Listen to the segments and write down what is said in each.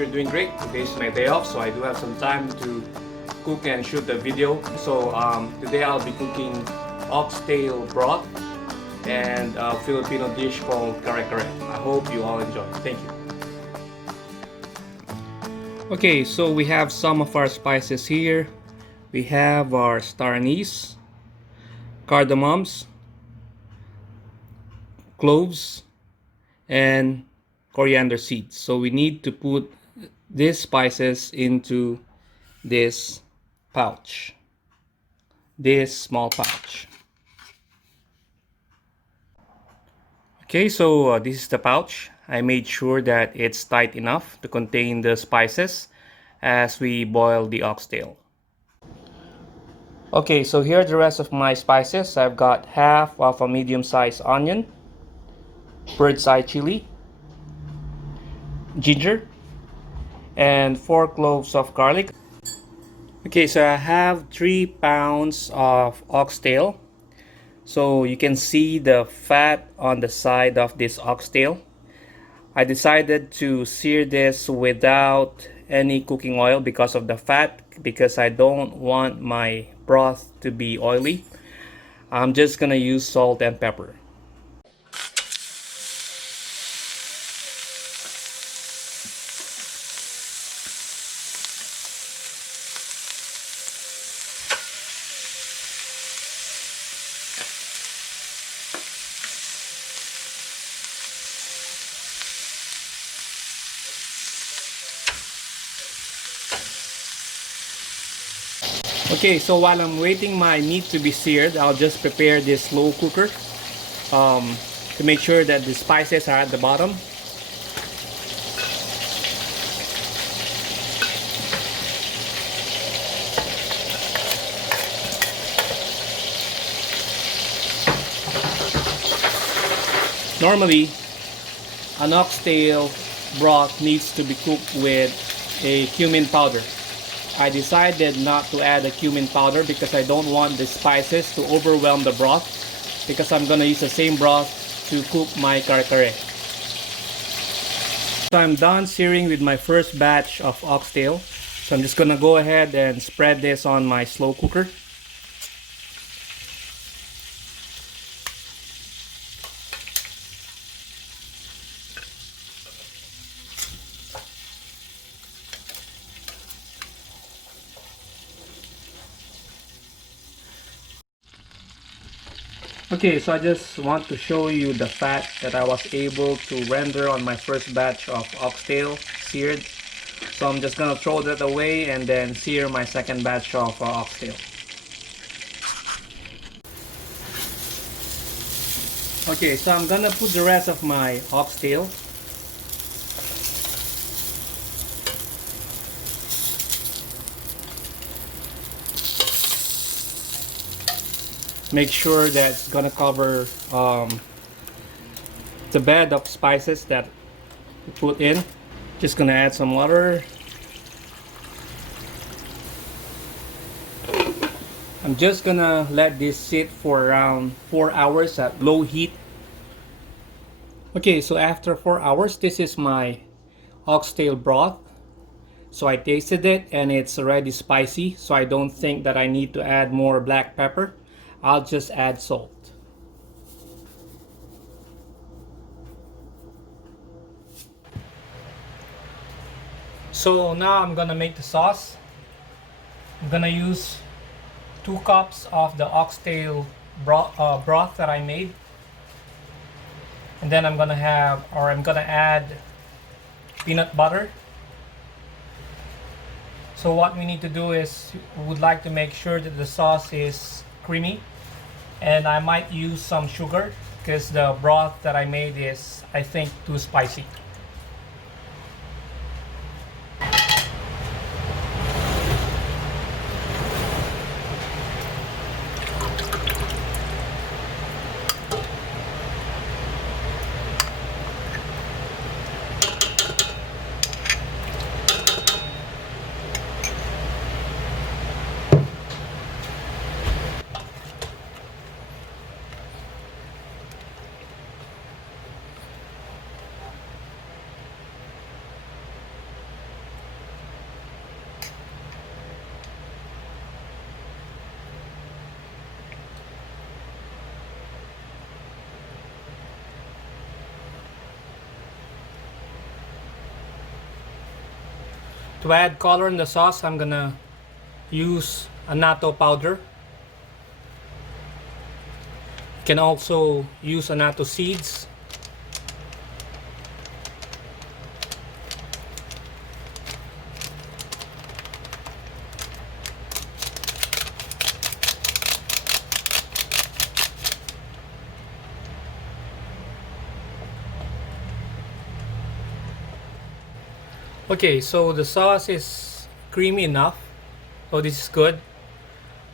you're doing great. Today's my day off, so I do have some time to cook and shoot the video. So today I'll be cooking oxtail broth and a Filipino dish called Kare Kare. I hope you all enjoy. Thank you. Okay, so we have some of our spices here. We have our star anise, cardamoms, cloves, and coriander seeds. So we need to put these spices into this pouch, this small pouch. Okay, so this is the pouch. I made sure that it's tight enough to contain the spices as we boil the oxtail. Okay, so here are the rest of my spices. I've got half of a medium-sized onion, bird's eye chili, ginger, and 4 cloves of garlic. Okay, so I have 3 pounds of oxtail. So you can see the fat on the side of this oxtail. I decided to sear this without any cooking oil because of the fat, because I don't want my broth to be oily. I'm just gonna use salt and pepper. Okay, so while I'm waiting my meat to be seared, I'll just prepare this slow cooker to make sure that the spices are at the bottom. Normally, an oxtail broth needs to be cooked with a cumin powder. I decided not to add a cumin powder because I don't want the spices to overwhelm the broth, because I'm gonna use the same broth to cook my kare kare. So I'm done searing with my first batch of oxtail. So I'm just gonna go ahead and spread this on my slow cooker. Okay, so I just want to show you the fat that I was able to render on my first batch of oxtail seared. So I'm just gonna throw that away and then sear my second batch of oxtail. Okay, so I'm gonna put the rest of my oxtail. Make sure that it's gonna cover the bed of spices that we put in. Just gonna add some water. I'm just gonna let this sit for around 4 hours at low heat. Okay, so after 4 hours, this is my oxtail broth. So I tasted it and it's already spicy, so I don't think that I need to add more black pepper. I'll just add salt. So now I'm gonna make the sauce. I'm gonna use 2 cups of the oxtail broth that I made. And then I'm gonna add peanut butter. So what we need to do is, we would like to make sure that the sauce is creamy. And I might use some sugar because the broth that I made is, I think, too spicy. To add color in the sauce, I'm gonna use annatto powder. You can also use annatto seeds. Okay, so the sauce is creamy enough, so this is good,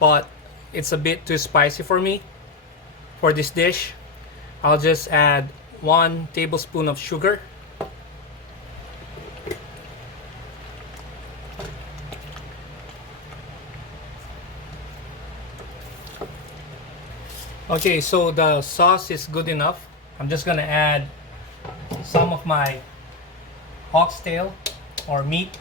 but it's a bit too spicy for me. For this dish, I'll just add 1 tablespoon of sugar. Okay, so the sauce is good enough. I'm just gonna add some of my oxtail or meat.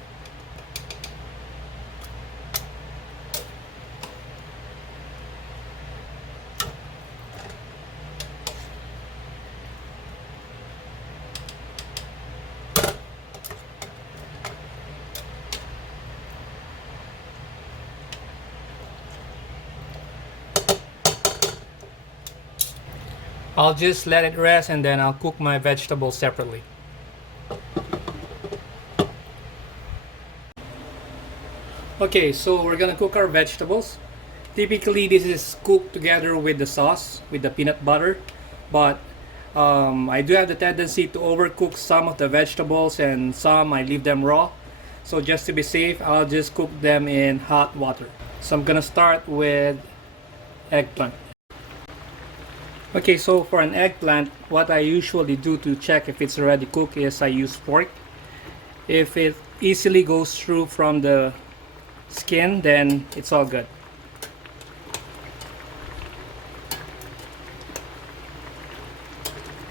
I'll just let it rest and then I'll cook my vegetables separately. Okay, so we're gonna cook our vegetables. Typically, this is cooked together with the sauce, with the peanut butter, but I do have the tendency to overcook some of the vegetables and some I leave them raw. So just to be safe, I'll just cook them in hot water. So I'm gonna start with eggplant. Okay, so for an eggplant, what I usually do to check if it's already cooked is I use fork. If it easily goes through from the skin, then it's all good.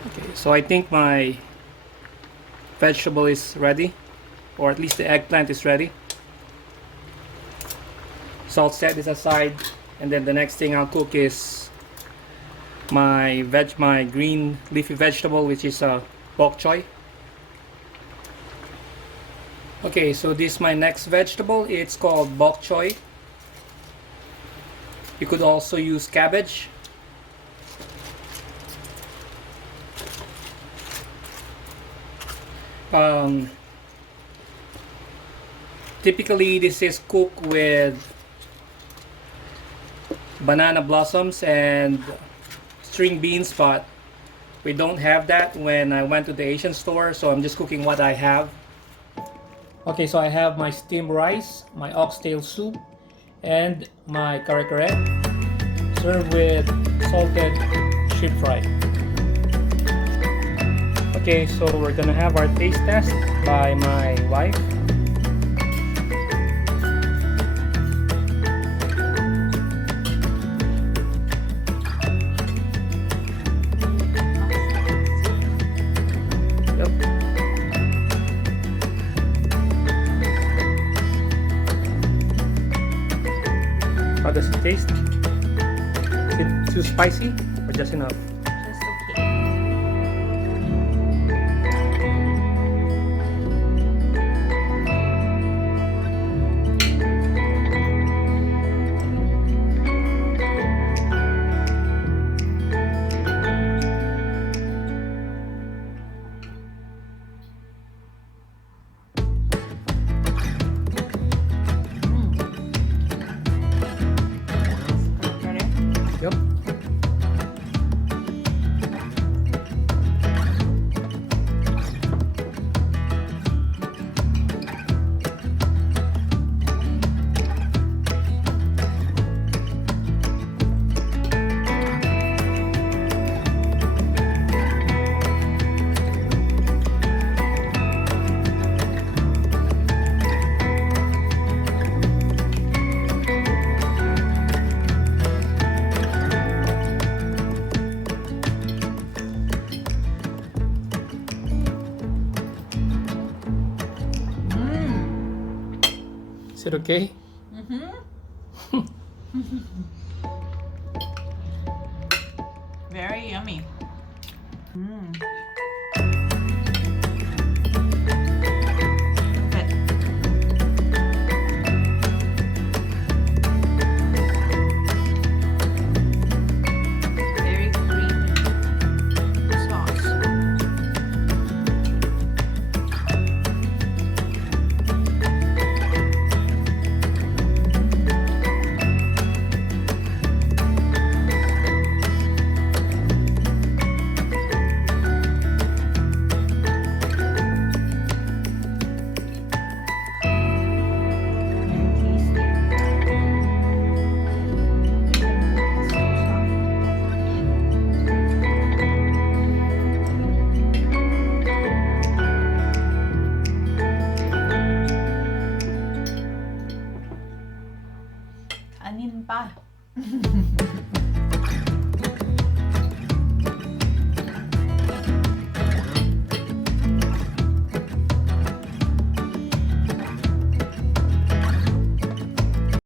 Okay, so I think my vegetable is ready, or at least the eggplant is ready. So I'll set this aside, and then the next thing I'll cook is my green leafy vegetable, which is bok choy. Okay, so this is my next vegetable. It's called bok choy. You could also use cabbage. Typically, this is cooked with banana blossoms and string beans, but we don't have that when I went to the Asian store, so I'm just cooking what I have. Okay, so I have my steamed rice, my oxtail soup, and my kare kare, served with salted shrimp fry. Okay, so we're gonna have our taste test by my wife. How does it taste? Is it too spicy or just enough? Just okay. Yep. Is it okay? Very yummy. Good. Anin pa.